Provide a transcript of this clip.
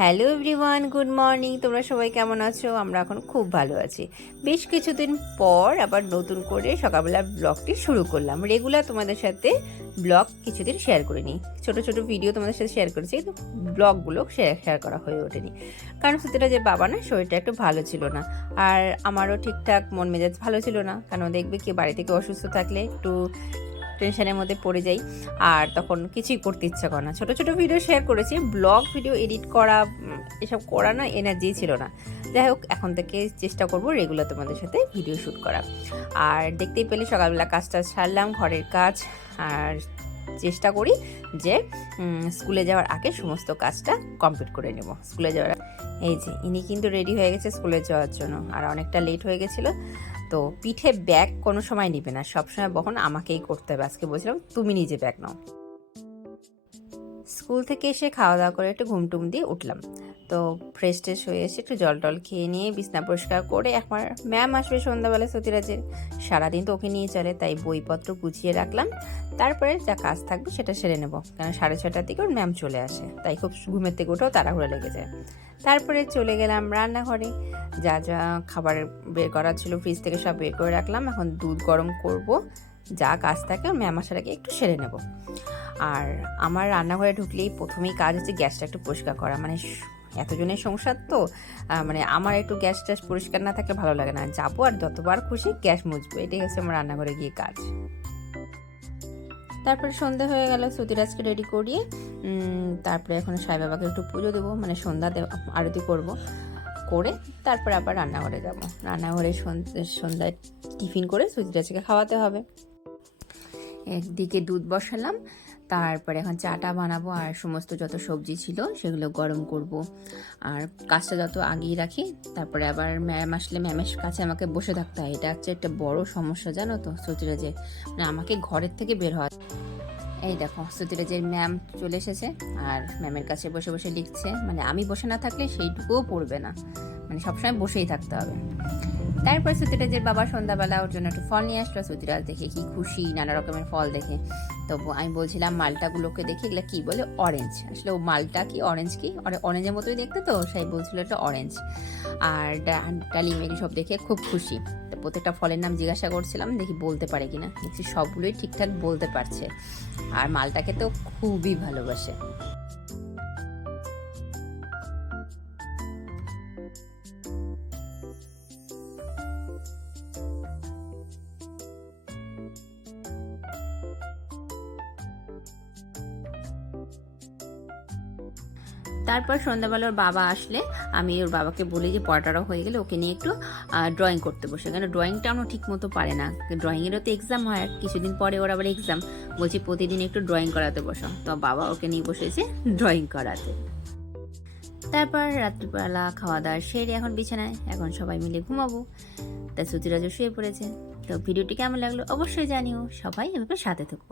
Hello everyone good morning তোমরা সবাই কেমন আছো? আমরা এখন খুব ভালো আছি। বেশ কিছুদিন পর আবার নতুন করে সকালবেলা ব্লগটি শুরু করলাম। রেগুলার তোমাদের সাথে ব্লগ কিছুদিন শেয়ার করে নিই ছোটো ছোটো ভিডিও তোমাদের সাথে শেয়ার করেছি, কিন্তু ব্লগগুলো শেয়ার শেয়ার করা হয়ে ওঠেনি। কারণ সত্যিটা যে বাবা না, শরীরটা একটু ভালো ছিল না। আর আমারও ঠিকঠাক মন মেজাজ ভালো ছিল না। কারণ দেখবে কি বাড়ি থেকে অসুস্থ থাকলে একটু টেনশনের মধ্যে পড়ে যাই আর তখন কিছুই করতে ইচ্ছা করে না। ছোটো ছোটো ভিডিও শেয়ার করেছি ব্লগ ভিডিও এডিট করা এসব করা না এনার্জি ছিল না। যাই হোক, এখন থেকে চেষ্টা করব রেগুলার তোমাদের সাথে ভিডিও শ্যুট করা। আর দেখতেই পেলে সকালবেলা কাজটা সারলাম, ঘরের কাজ। আর চেষ্টা করি যে স্কুলে যাওয়ার আগে সমস্ত কাজটা কমপ্লিট করে নেব। স্কুলে যাওয়ার এই যে, ইনি কিন্তু রেডি হয়ে গেছে স্কুলে যাওয়ার জন্য। আর অনেকটা লেট হয়ে গেছিল। তো পিঠে ব্যাগ কোনো সময় নিবে না। সবসময় বহন আমাকেই করতে হবে। আজকে বলছিলাম, তুমি নিজে ব্যাগ নাও। স্কুল থেকে এসে খাওয়া দাওয়া করে একটু ঘুমটুম দিয়ে উঠলাম। তো ফ্রেশ ট্রেশ হয়ে এসে একটু জল টল খেয়ে নিয়ে বিছনা পরিষ্কার করে আমার ম্যাম আসবে সন্ধ্যাবেলা সতীরাজের। সারাদিন তো ওকে নিয়ে চলে, তাই বইপত্র গুছিয়ে রাখলাম। তারপরে যা কাজ থাকবে সেটা সেরে নেব। কারণ সাড়ে ছটার দিকে ওর ম্যাম চলে আসে। তাই খুব ঘুমের থেকে উঠেও তাড়াহুড়ো লেগে যায়। তারপরে চলে গেলাম রান্নাঘরে। যা যা খাবার বের করার ছিল ফ্রিজ থেকে সব বের করে রাখলাম। এখন দুধ গরম করব। যা কাজ থাকে, আমি আমার আগে একটু সেরে নেব। আর আমার রান্নাঘরে ঢুকলেই প্রথমেই কাজ হচ্ছে গ্যাসটা একটু পরিষ্কার করা। মানে এতজনের সংসার তো মানে আমার একটু গ্যাস ট্যাস পরিষ্কার না থাকলে ভালো লাগে না। যাব আর যতবার খুশি গ্যাস মুছবো। এটাই হচ্ছে আমার রান্নাঘরে গিয়ে কাজ। তারপরে সন্ধে হয়ে গেল সুতিরাজকে রেডি করিয়ে তারপরে এখন সাই বাবাকে একটু পুজো দেবো। মানে সন্ধ্যা আরতি করব। করে তারপরে আবার রান্নাঘরে যাব। রান্নাঘরে সন্ধ্যে- সন্ধ্যায় টিফিন করে সুজিরাজকে খাওয়াতে হবে। একদিকে দুধ বসালাম, তারপরে এখন চাটা বানাবো আর সমস্ত যত সবজি ছিল সেগুলো গরম করব। আর কাজটা যত আগিয়ে রাখি, তারপরে আবার ম্যাম আসলে ম্যামের কাছে আমাকে বসে থাকতে হয়। এটা হচ্ছে একটা বড় সমস্যা জানো তো সুচিরা যে মানে আমাকে ঘরের থেকে বের হওয়া এই দেখো, সুতিরাজের ম্যাম চলে এসেছে আর ম্যামের কাছে বসে বসে লিখছে মানে আমি বসে না থাকলে সেইটুকুও পড়বে না। মানে সবসময় বসেই থাকতে হবে। তারপর সুতিরাজের বাবা সন্ধ্যাবেলা ওর জন্য একটু ফল নিয়ে আসলো। সুতিরাজ দেখে কি খুশি, নানা রকমের ফল দেখে। তো আমি বলছিলাম, মালটাগুলোকে দেখে এগুলো কি বলে? অরেঞ্জ আসলে ও মালটা কি অরেঞ্জ কি? অরে- অরেঞ্জের মতোই দেখতে তো, সেই বলছিল এটা অরেঞ্জ আর ডালিম এগুলো সব দেখে খুব খুশি। প্রত্যেকটা ফলের নাম জিজ্ঞাসা করছিলাম, দেখি বলতে পারে কিনা। দেখছি সবগুলোই ঠিকঠাক বলতে পারছে। আর মালটাকে তো খুবই ভালোবাসে। তারপর সন্ধ্যাবেলা ওর বাবা আসলে আমি ওর বাবাকে বলি যে পড়াটাও হয়ে গেলে ওকে নিয়ে একটু ড্রয়িং করতে বসে। কেন ড্রয়িংটা আমার ঠিক মতো পারে না। ড্রয়িংয়েরও তো এক্সাম হয় কিছুদিন পরে ওর আবার এক্সাম বলছি প্রতিদিন একটু ড্রয়িং করাতে বসো। তো বাবা ওকে নিয়ে বসেছে ড্রয়িং করাতে। তারপর রাত্রিবেলা খাওয়া দাওয়া সেরে এখন বিছানায়। এখন সবাই মিলে ঘুমাবো। তা সুতিরাজও শুয়ে পড়েছে। তো ভিডিওটি কেমন লাগল অবশ্যই জানিও। সবাই এভাবে সাথে থাকব